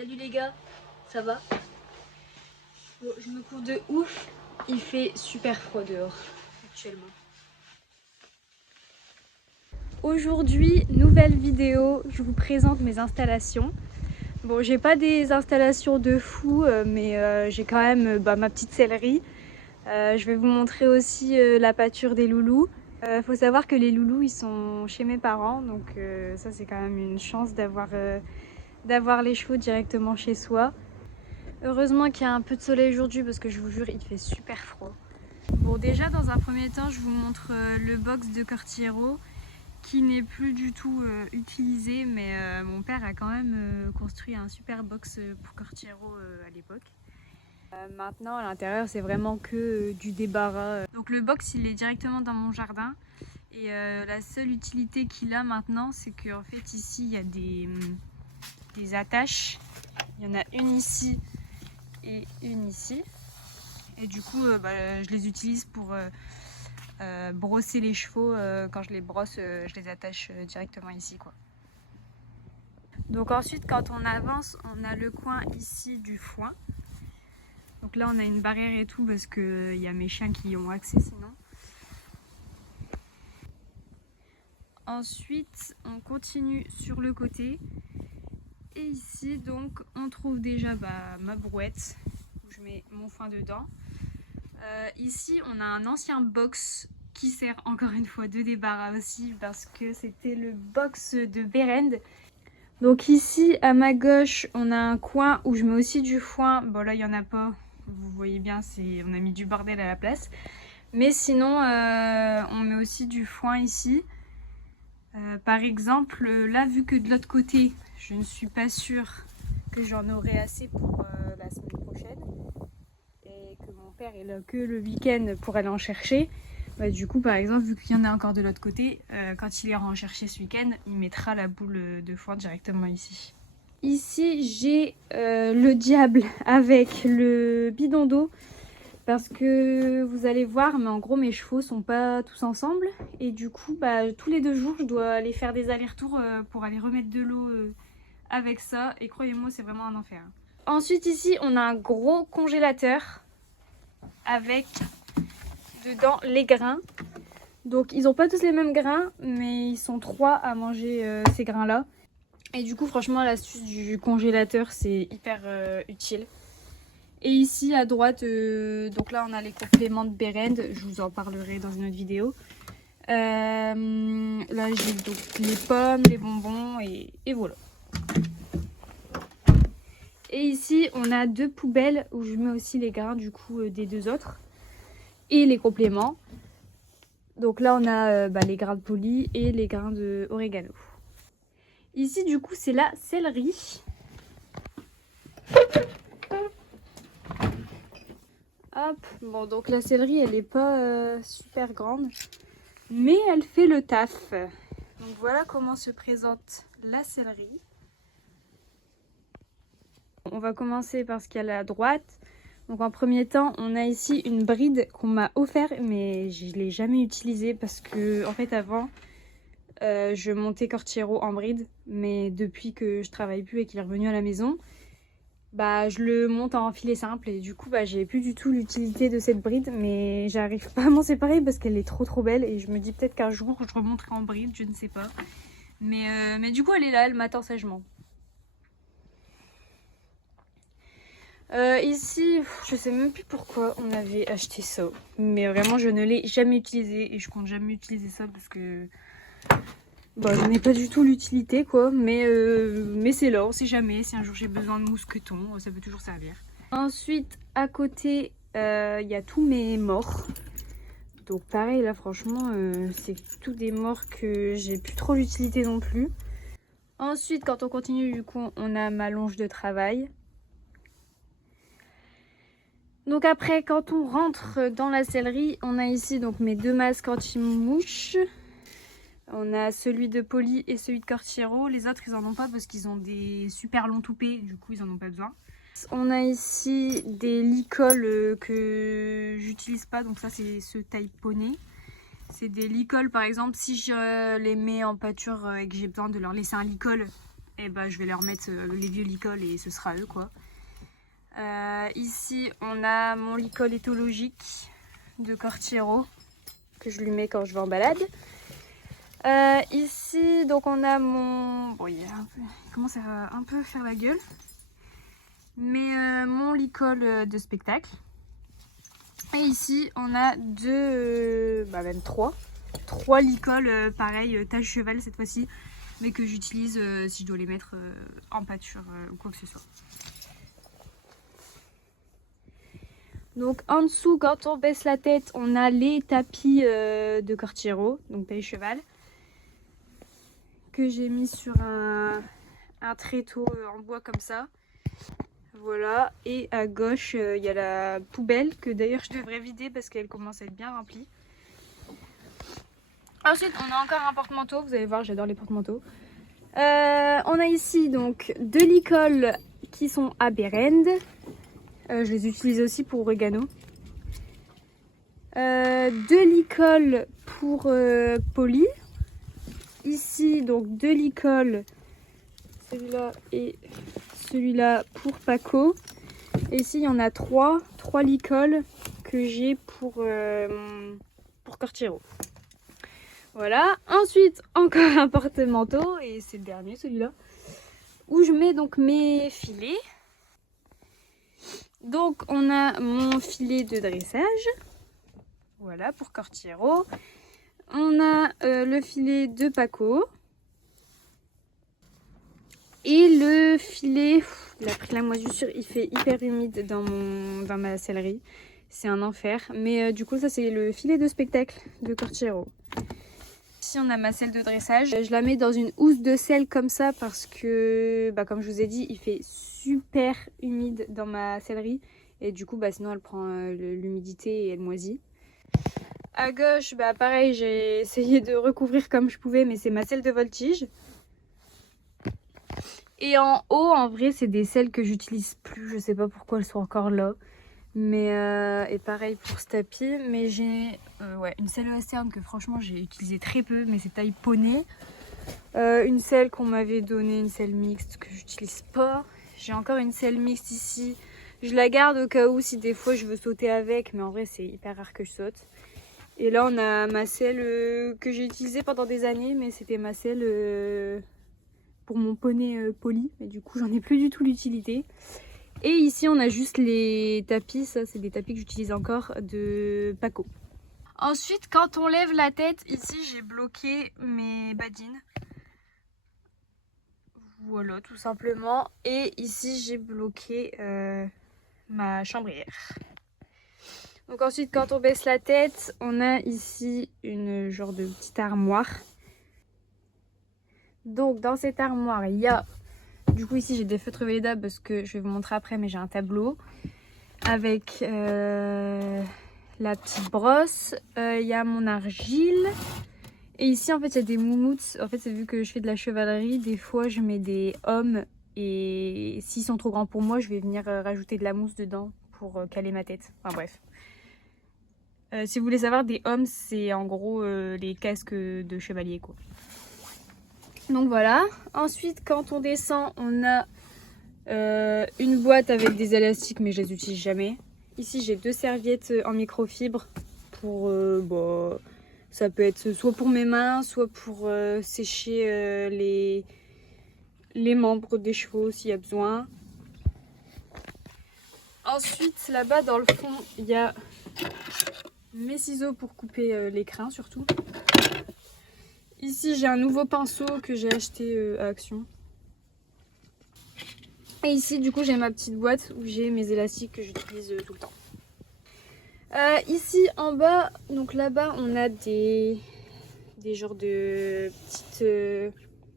Salut les gars, ça va? Bon, je me cours de ouf, il fait super froid dehors actuellement. Aujourd'hui, nouvelle vidéo, je vous présente mes installations. Bon, j'ai pas des installations de fou, mais j'ai quand même ma petite sellerie. Je vais vous montrer aussi la pâture des loulous. Faut savoir que les loulous, ils sont chez mes parents, donc ça c'est quand même une chance d'avoir les chevaux directement chez soi. Heureusement qu'il y a un peu de soleil aujourd'hui parce que je vous jure, il fait super froid. Bon, déjà dans un premier temps, je vous montre le box de Cortiero qui n'est plus du tout utilisé, mais mon père a quand même construit un super box pour Cortiero à l'époque. Maintenant, à l'intérieur, c'est vraiment que du débarras. Donc le box, il est directement dans mon jardin. Et la seule utilité qu'il a maintenant, c'est qu'en fait ici, il y a des attaches. Il y en a une ici et une ici. Et du coup, je les utilise pour brosser les chevaux. Quand je les brosse, je les attache directement ici, quoi. Donc ensuite, quand on avance, on a le coin ici du foin. Donc là, on a une barrière et tout parce qu'il y a mes chiens qui y ont accès sinon. Ensuite, on continue sur le côté. Et ici, donc, on trouve déjà ma brouette où je mets mon foin dedans. Ici, on a un ancien box qui sert encore une fois de débarras aussi parce que c'était le box de Bérende. Donc ici, à ma gauche, on a un coin où je mets aussi du foin. Bon là, il n'y en a pas. Vous voyez bien, on a mis du bordel à la place. Mais sinon, on met aussi du foin ici. Par exemple, là, vu que de l'autre côté, je ne suis pas sûre que j'en aurai assez pour la semaine prochaine et que mon père est là que le week-end pour aller en chercher, du coup, par exemple, vu qu'il y en a encore de l'autre côté, quand il ira en chercher ce week-end, il mettra la boule de foin directement ici. Ici, j'ai le diable avec le bidon d'eau. Parce que vous allez voir, mais en gros mes chevaux sont pas tous ensemble et du coup tous les 2 jours je dois aller faire des allers-retours pour aller remettre de l'eau avec ça et croyez-moi c'est vraiment un enfer. Ensuite ici on a un gros congélateur avec dedans les grains. Donc ils ont pas tous les mêmes grains mais ils sont 3 à manger ces grains là. Et du coup franchement l'astuce du congélateur c'est hyper utile. Et ici à droite, donc là on a les compléments de Bérende, je vous en parlerai dans une autre vidéo. Là j'ai donc les pommes, les bonbons et voilà. Et ici on a 2 poubelles où je mets aussi les grains du coup des 2 autres. Et les compléments. Donc là on a les grains de poli et les grains de oregano. Ici du coup c'est la céleri. Hop, bon donc la céleri elle est pas super grande, mais elle fait le taf. Donc voilà comment se présente la céleri. On va commencer par ce qu'il y a à la droite. Donc en premier temps on a ici une bride qu'on m'a offert mais je ne l'ai jamais utilisée parce que en fait avant je montais Cortiero en bride, mais depuis que je travaille plus et qu'il est revenu à la maison, je le monte en filet simple et du coup j'ai plus du tout l'utilité de cette bride, mais j'arrive pas à m'en séparer parce qu'elle est trop belle et je me dis peut-être qu'un jour je remonterai en bride, je ne sais pas. Mais du coup elle est là, elle m'attend sagement. Ici, je sais même plus pourquoi on avait acheté ça, mais vraiment je ne l'ai jamais utilisé et je compte jamais utiliser ça parce que je n'ai pas du tout l'utilité quoi, mais c'est là, on sait jamais, si un jour j'ai besoin de mousqueton, ça peut toujours servir. Ensuite, à côté, il y a tous mes morts. Donc pareil, là franchement, c'est tous des morts que j'ai plus trop l'utilité non plus. Ensuite, quand on continue, du coup, on a ma longe de travail. Donc après, quand on rentre dans la sellerie, on a ici donc mes 2 masques anti-mouches. On a celui de Poli et celui de Cortiero. Les autres, ils en ont pas parce qu'ils ont des super longs toupets. Du coup, ils en ont pas besoin. On a ici des licoles que j'utilise pas. Donc ça, c'est ce taille poney. C'est des licoles, par exemple, si je les mets en pâture et que j'ai besoin de leur laisser un licol et bah je vais leur mettre les vieux licols et ce sera eux quoi. Ici on a mon licol éthologique de Cortiero que je lui mets quand je vais en balade. Ici donc on a mon... Bon il commence à un peu faire la gueule. Mais mon licol de spectacle. Et ici on a même trois licols pareil tache cheval cette fois-ci, mais que j'utilise si je dois les mettre en pâture ou quoi que ce soit. Donc en dessous, quand on baisse la tête, on a les tapis de Cortiero, donc taille cheval, que j'ai mis sur un tréteau en bois comme ça. Voilà, et à gauche il y a la poubelle que d'ailleurs je devrais vider parce qu'elle commence à être bien remplie. Ensuite on a encore un porte-manteau, vous allez voir j'adore les porte-manteaux. On a ici donc 2 licols qui sont à Bérende. Je les utilise aussi pour oregano. 2 licols pour Polly. Ici donc 2 licols, celui-là et celui-là pour Paco. Et ici il y en a 3 licols que j'ai pour Cortiero. Voilà, ensuite encore un porte-manteau et c'est le dernier celui-là où je mets donc mes filets. Donc on a mon filet de dressage, voilà pour Cortiero. On a le filet de Paco. Et le filet, il a pris la moisissure, il fait hyper humide dans ma sellerie. C'est un enfer. Mais du coup ça c'est le filet de spectacle de Cortiero. Ici on a ma selle de dressage. Je la mets dans une housse de sel comme ça parce que, comme je vous ai dit, il fait super humide dans ma sellerie. Et du coup sinon elle prend l'humidité et elle moisit. À gauche, pareil, j'ai essayé de recouvrir comme je pouvais, mais c'est ma selle de voltige. Et en haut, en vrai, c'est des selles que j'utilise plus. Je sais pas pourquoi elles sont encore là. Mais et pareil pour ce tapis. Mais j'ai une selle western que franchement j'ai utilisé très peu, mais c'est taille poney. Une selle qu'on m'avait donnée, une selle mixte que j'utilise pas. J'ai encore une selle mixte ici. Je la garde au cas où si des fois je veux sauter avec, mais en vrai c'est hyper rare que je saute. Et là on a ma selle que j'ai utilisée pendant des années, mais c'était ma selle pour mon poney Polly, mais du coup j'en ai plus du tout l'utilité. Et ici on a juste les tapis, ça c'est des tapis que j'utilise encore de Paco. Ensuite quand on lève la tête, ici j'ai bloqué mes badines. Voilà tout simplement. Et ici j'ai bloqué ma chambrière. Donc ensuite quand on baisse la tête, on a ici une genre de petite armoire. Donc dans cette armoire il y a, du coup ici j'ai des feutres Velleda parce que je vais vous montrer après, mais j'ai un tableau avec la petite brosse, il y a mon argile et ici en fait il y a des moumoutes. En fait c'est vu que je fais de la chevalerie, des fois je mets des hommes et s'ils sont trop grands pour moi je vais venir rajouter de la mousse dedans pour caler ma tête. Enfin bref. Si vous voulez savoir, des hommes c'est en gros les casques de chevalier quoi. Donc voilà, ensuite quand on descend on a une boîte avec des élastiques mais je les utilise jamais. Ici j'ai 2 serviettes en microfibre pour, ça peut être soit pour mes mains, soit pour sécher les membres des chevaux s'il y a besoin. Ensuite là-bas dans le fond il y a mes ciseaux pour couper les crins surtout. Ici j'ai un nouveau pinceau que j'ai acheté à Action. Et ici du coup j'ai ma petite boîte où j'ai mes élastiques que j'utilise tout le temps. Ici en bas, donc là-bas on a des genres de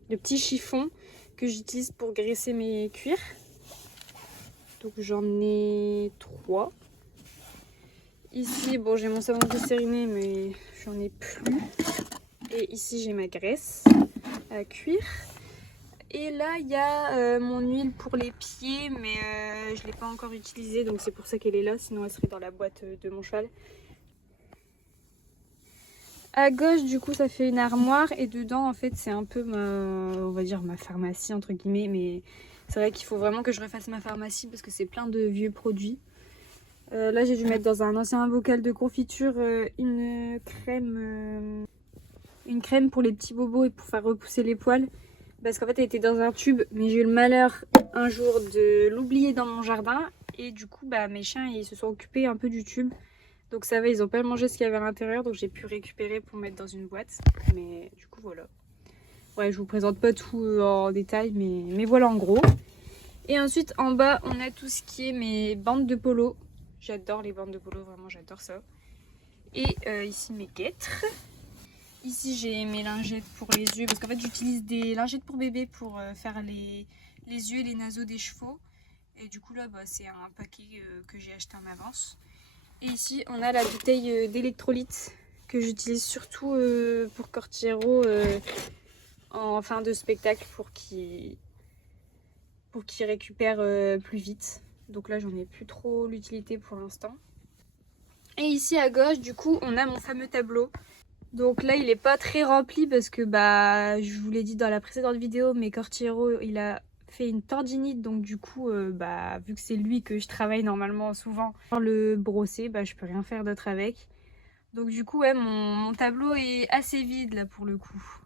petits chiffons que j'utilise pour graisser mes cuirs. Donc j'en ai 3. Ici bon j'ai mon savon glycériné mais j'en ai plus. Et ici j'ai ma graisse à cuire. Et là il y a mon huile pour les pieds, mais je ne l'ai pas encore utilisée, donc c'est pour ça qu'elle est là, sinon elle serait dans la boîte de mon cheval. À gauche, du coup, ça fait une armoire et dedans, en fait, c'est un peu on va dire ma pharmacie, entre guillemets. Mais c'est vrai qu'il faut vraiment que je refasse ma pharmacie parce que c'est plein de vieux produits. Là, j'ai dû mettre dans un ancien bocal de confiture une crème pour les petits bobos et pour faire repousser les poils. Parce qu'en fait, elle était dans un tube, mais j'ai eu le malheur un jour de l'oublier dans mon jardin. Et du coup, bah, mes chiens, ils se sont occupés un peu du tube. Donc ça va, ils ont pas mangé ce qu'il y avait à l'intérieur, donc j'ai pu récupérer pour mettre dans une boîte. Mais du coup, voilà. Ouais, je vous présente pas tout en détail, mais voilà en gros. Et ensuite, en bas, on a tout ce qui est mes bandes de polo. J'adore les bandes de polo, vraiment, j'adore ça. Et ici, mes guêtres. Ici, j'ai mes lingettes pour les yeux, parce qu'en fait, j'utilise des lingettes pour bébé pour faire les yeux et les naseaux des chevaux. Et du coup, là, bah, c'est un paquet que j'ai acheté en avance. Et ici, on a la bouteille d'électrolyte que j'utilise surtout pour Cortiero en fin de spectacle pour qu'il récupère plus vite. Donc là, j'en ai plus trop l'utilité pour l'instant. Et ici à gauche, du coup, on a mon fameux tableau. Donc là, il est pas très rempli parce que, bah, je vous l'ai dit dans la précédente vidéo, mais Cortiero, il a fait une tendinite. Donc du coup, bah, vu que c'est lui que je travaille normalement souvent, sans le brosser, bah, je peux rien faire d'autre avec. Donc du coup, ouais, mon tableau est assez vide là pour le coup.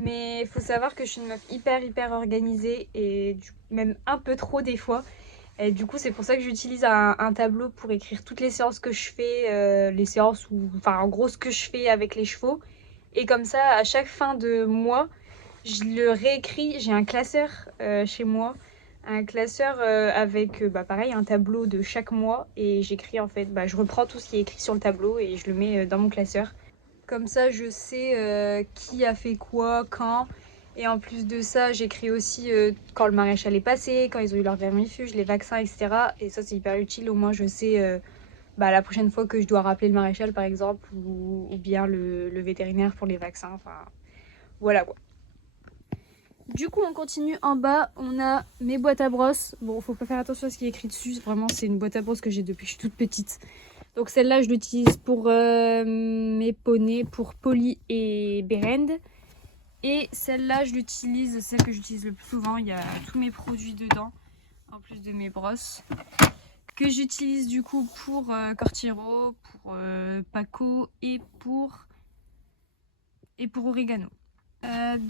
Mais il faut savoir que je suis une meuf hyper organisée et même un peu trop des fois. Et du coup, c'est pour ça que j'utilise un tableau pour écrire toutes les séances que je fais, les séances ou enfin en gros ce que je fais avec les chevaux. Et comme ça, à chaque fin de mois, je le réécris. J'ai un classeur chez moi, un classeur avec bah, pareil un tableau de chaque mois et j'écris en fait, bah, je reprends tout ce qui est écrit sur le tableau et je le mets dans mon classeur. Comme ça, je sais qui a fait quoi, quand. Et en plus de ça, j'écris aussi quand le maréchal est passé, quand ils ont eu leur vermifuge, les vaccins, etc. Et ça, c'est hyper utile. Au moins, je sais bah, la prochaine fois que je dois rappeler le maréchal, par exemple, ou bien le vétérinaire pour les vaccins. Enfin, voilà quoi. Du coup, on continue en bas. On a mes boîtes à brosses. Bon, faut pas faire attention à ce qui est écrit dessus. Vraiment, c'est une boîte à brosses que j'ai depuis que je suis toute petite. Donc celle-là, je l'utilise pour mes poneys, pour Polly et Bérende. Et celle-là, je l'utilise, celle que j'utilise le plus souvent. Il y a tous mes produits dedans, en plus de mes brosses. Que j'utilise du coup pour Cortiero, pour Paco et pour Oregano.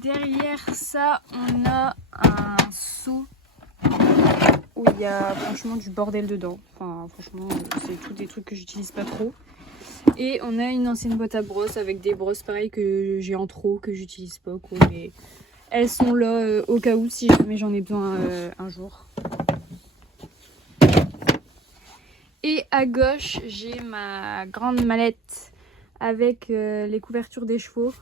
Derrière ça, on a un seau où il y a franchement du bordel dedans. Enfin, franchement, c'est tout des trucs que j'utilise pas trop. Et on a une ancienne boîte à brosses avec des brosses pareilles que j'ai en trop, que j'utilise pas quoi. Mais elles sont là au cas où si jamais j'en ai besoin un jour. Et à gauche, j'ai ma grande mallette avec les couvertures des chevaux.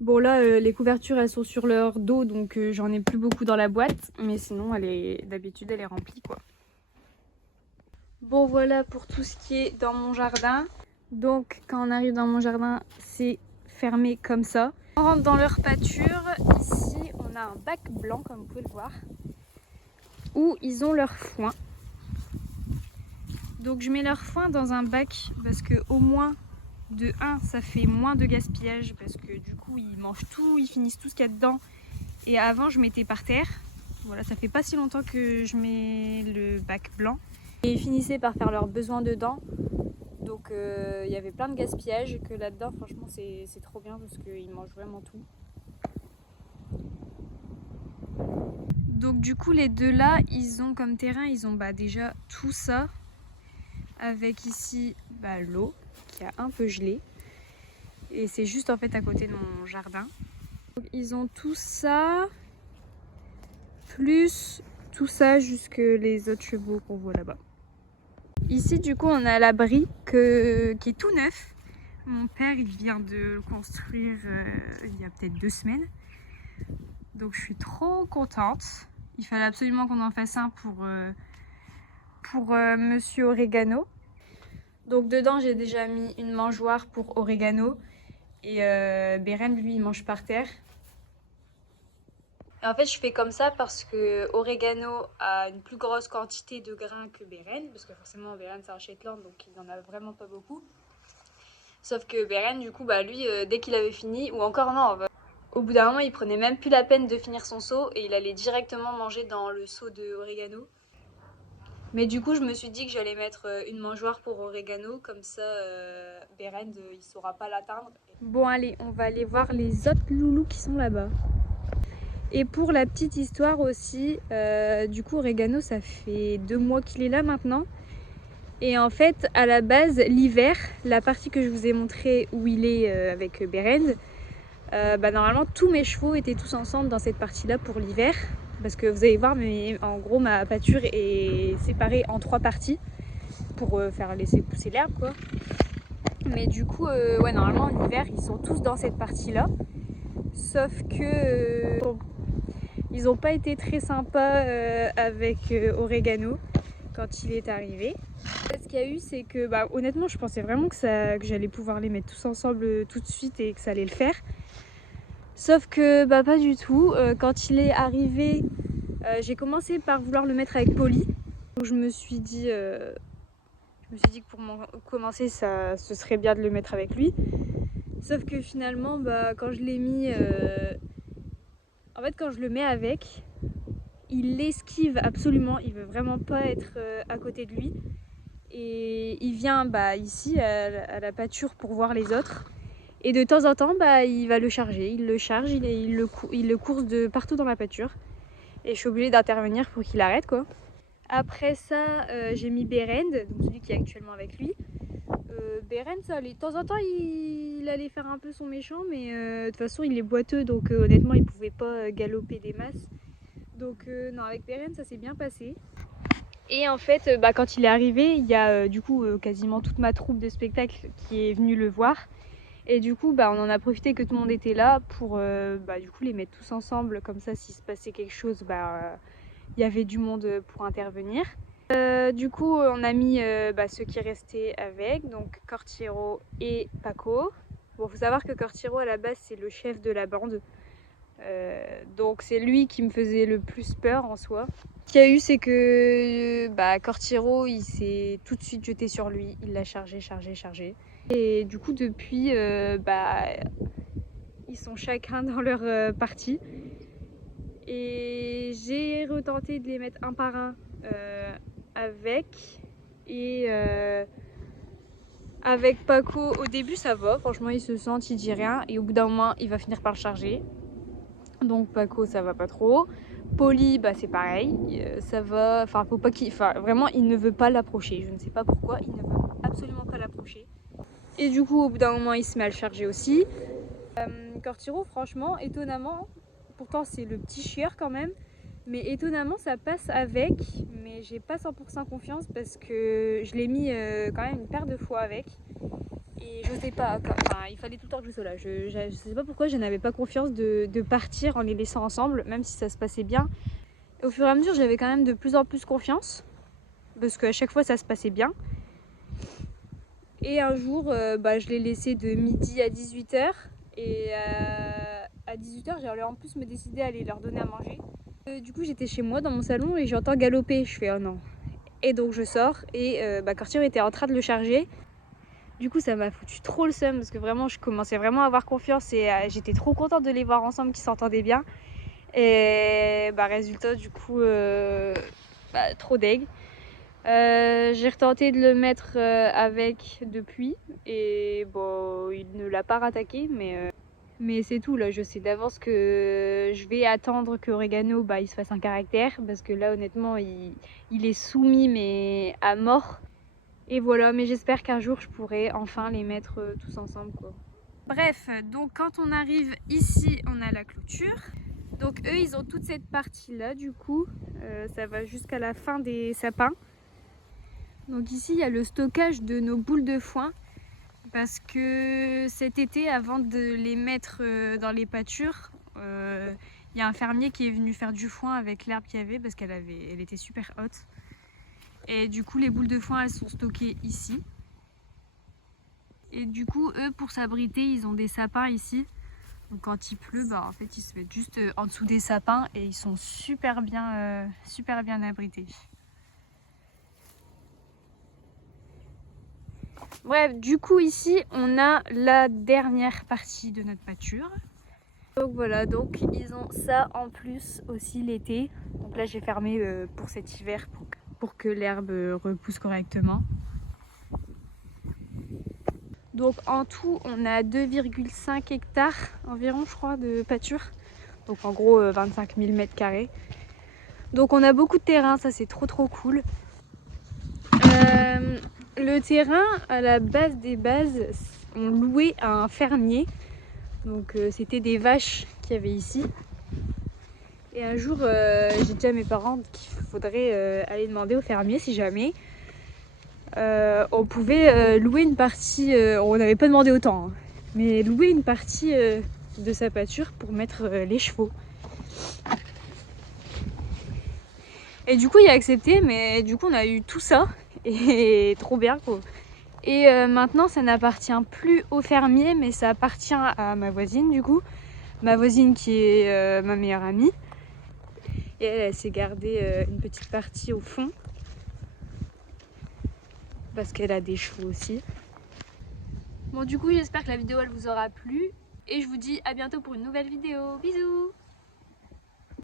Bon là, les couvertures elles sont sur leur dos donc j'en ai plus beaucoup dans la boîte. Mais sinon, d'habitude elle est remplie quoi. Bon voilà pour tout ce qui est dans mon jardin. Donc quand on arrive dans mon jardin, c'est fermé comme ça. On rentre dans leur pâture. Ici, on a un bac blanc comme vous pouvez le voir, où ils ont leur foin. Donc je mets leur foin dans un bac parce que au moins de 1 ça fait moins de gaspillage parce que du coup ils mangent tout, ils finissent tout ce qu'il y a dedans. Et avant je mettais par terre. Voilà, ça fait pas si longtemps que je mets le bac blanc. Et ils finissaient par faire leurs besoins dedans. Donc il y avait plein de gaspillage que là-dedans franchement c'est trop bien parce qu'ils mangent vraiment tout. Donc du coup les deux là ils ont comme terrain, ils ont bah, déjà tout ça. Avec ici bah, l'eau qui a un peu gelé. Et c'est juste en fait à côté de mon jardin. Donc, ils ont tout ça, plus tout ça jusque les autres chevaux qu'on voit là-bas. Ici du coup on a l'abri qui est tout neuf. Mon père il vient de le construire il y a peut-être 2 semaines. Donc je suis trop contente. Il fallait absolument qu'on en fasse un pour Monsieur Oregano. Donc dedans j'ai déjà mis une mangeoire pour Oregano et Beren lui il mange par terre. Et en fait je fais comme ça parce que Oregano a une plus grosse quantité de grains que Beren, parce que forcément Beren c'est un Shetland donc il n'en a vraiment pas beaucoup. Sauf que Beren, du coup, bah lui, dès qu'il avait fini, ou encore non, au bout d'un moment, il prenait même plus la peine de finir son seau et il allait directement manger dans le seau de oregano. Mais du coup, je me suis dit que j'allais mettre une mangeoire pour oregano, comme ça, Beren, il saura pas l'atteindre. Bon, allez, on va aller voir les autres loulous qui sont là-bas. Et pour la petite histoire aussi, du coup, oregano, ça fait 2 mois qu'il est là maintenant. Et en fait, à la base, l'hiver, la partie que je vous ai montrée où il est avec Beren, normalement tous mes chevaux étaient tous ensemble dans cette partie-là pour l'hiver. Parce que vous allez voir, mais en gros, ma pâture est séparée en 3 parties pour faire laisser pousser l'herbe, quoi. Mais du coup, ouais, normalement, en hiver, ils sont tous dans cette partie-là. Sauf que ils n'ont pas été très sympas avec Oregano quand il est arrivé. Ce qu'il y a eu, c'est que honnêtement, je pensais vraiment que j'allais pouvoir les mettre tous ensemble tout de suite et que ça allait le faire. Sauf que pas du tout. Quand il est arrivé, j'ai commencé par vouloir le mettre avec Polly. Donc je me suis dit que pour commencer, ce serait bien de le mettre avec lui. Sauf que finalement, quand je l'ai mis, en fait, quand je le mets avec, il l'esquive absolument. Il veut vraiment pas être à côté de lui. Et il vient ici à la pâture pour voir les autres. Et de temps en temps, il va le charger. Il le charge, il le course de partout dans la pâture. Et je suis obligée d'intervenir pour qu'il arrête, quoi. Après ça, j'ai mis Berend, donc celui qui est actuellement avec lui. Berend, ça allait. De temps en temps, il allait faire un peu son méchant, mais de toute façon, il est boiteux, donc honnêtement, il pouvait pas galoper des masses. Donc non, avec Berend, ça s'est bien passé. Et en fait, quand il est arrivé, il y a du coup quasiment toute ma troupe de spectacle qui est venue le voir. Et du coup, on en a profité que tout le monde était là pour du coup les mettre tous ensemble. Comme ça, s'il se passait quelque chose, il y avait du monde pour intervenir. Du coup, on a mis ceux qui restaient avec, donc Cortiro et Paco. Bon, faut savoir que Cortiro, à la base, c'est le chef de la bande. Donc c'est lui qui me faisait le plus peur en soi. Ce qu'il y a eu, c'est que Cortiro, il s'est tout de suite jeté sur lui, il l'a chargé. Et du coup, depuis, ils sont chacun dans leur partie. Et j'ai retenté de les mettre un par un avec. Et avec Paco, au début, ça va. Franchement, il se sent, il dit rien. Et au bout d'un moment, il va finir par le charger. Donc Paco, ça va pas trop. Polly, c'est pareil, ça va. Enfin, faut pas qu'il. Enfin, vraiment, il ne veut pas l'approcher. Je ne sais pas pourquoi, il ne veut absolument pas l'approcher. Et du coup, au bout d'un moment, il se met à le charger aussi. Cortiro, franchement, étonnamment, pourtant c'est le petit chieur quand même, mais étonnamment, ça passe avec. Mais j'ai pas 100% confiance parce que je l'ai mis quand même une paire de fois avec. Et je sais pas, il fallait tout le temps que je sois là. Je sais pas pourquoi je n'avais pas confiance de partir en les laissant ensemble, même si ça se passait bien. Et au fur et à mesure, j'avais quand même de plus en plus confiance, parce qu'à chaque fois, ça se passait bien. Et un jour, je l'ai laissé de midi à 18h. Et à 18h, j'ai en plus me décidé à aller leur donner à manger. Du coup, j'étais chez moi dans mon salon et j'entends galoper. Je fais oh non. Et donc je sors et Cortiro était en train de le charger. Du coup, ça m'a foutu trop le seum parce que vraiment, je commençais vraiment à avoir confiance et j'étais trop contente de les voir ensemble, qu'ils s'entendaient bien. Et résultat, du coup, trop deg. J'ai retenté de le mettre avec depuis et il ne l'a pas rattaqué, mais c'est tout. Là, je sais d'avance que je vais attendre que Oregano il se fasse un caractère parce que là, honnêtement, il est soumis mais à mort. Et voilà, mais j'espère qu'un jour je pourrai enfin les mettre tous ensemble, quoi. Bref, donc quand on arrive ici, on a la clôture. Donc eux, ils ont toute cette partie-là, du coup, ça va jusqu'à la fin des sapins. Donc ici, il y a le stockage de nos boules de foin. Parce que cet été, avant de les mettre dans les pâtures, il y a un fermier qui est venu faire du foin avec l'herbe qu'il y avait parce qu'elle était super haute. Et du coup, les boules de foin, elles sont stockées ici. Et du coup, eux, pour s'abriter, ils ont des sapins ici. Donc quand il pleut, en fait, ils se mettent juste en dessous des sapins et ils sont super bien abrités. Bref, du coup ici on a la dernière partie de notre pâture. Donc voilà, donc ils ont ça en plus aussi l'été. Donc là j'ai fermé pour cet hiver pour que l'herbe repousse correctement. Donc en tout on a 2,5 hectares environ je crois de pâture. Donc en gros 25 000 mètres carrés. Donc on a beaucoup de terrain, ça c'est trop cool. Le terrain à la base des bases, on louait à un fermier. Donc c'était des vaches qu'il y avait ici. Et un jour j'ai dit à mes parents qu'il faudrait aller demander au fermier si jamais on pouvait louer une partie, on n'avait pas demandé autant, hein, mais louer une partie de sa pâture pour mettre les chevaux. Et du coup il a accepté, mais du coup on a eu tout ça et trop bien quoi. Et maintenant ça n'appartient plus au fermier, mais ça appartient à ma voisine du coup. Ma voisine qui est ma meilleure amie. Et elle s'est gardée une petite partie au fond. Parce qu'elle a des chevaux aussi. Bon du coup j'espère que la vidéo elle vous aura plu. Et je vous dis à bientôt pour une nouvelle vidéo. Bisous!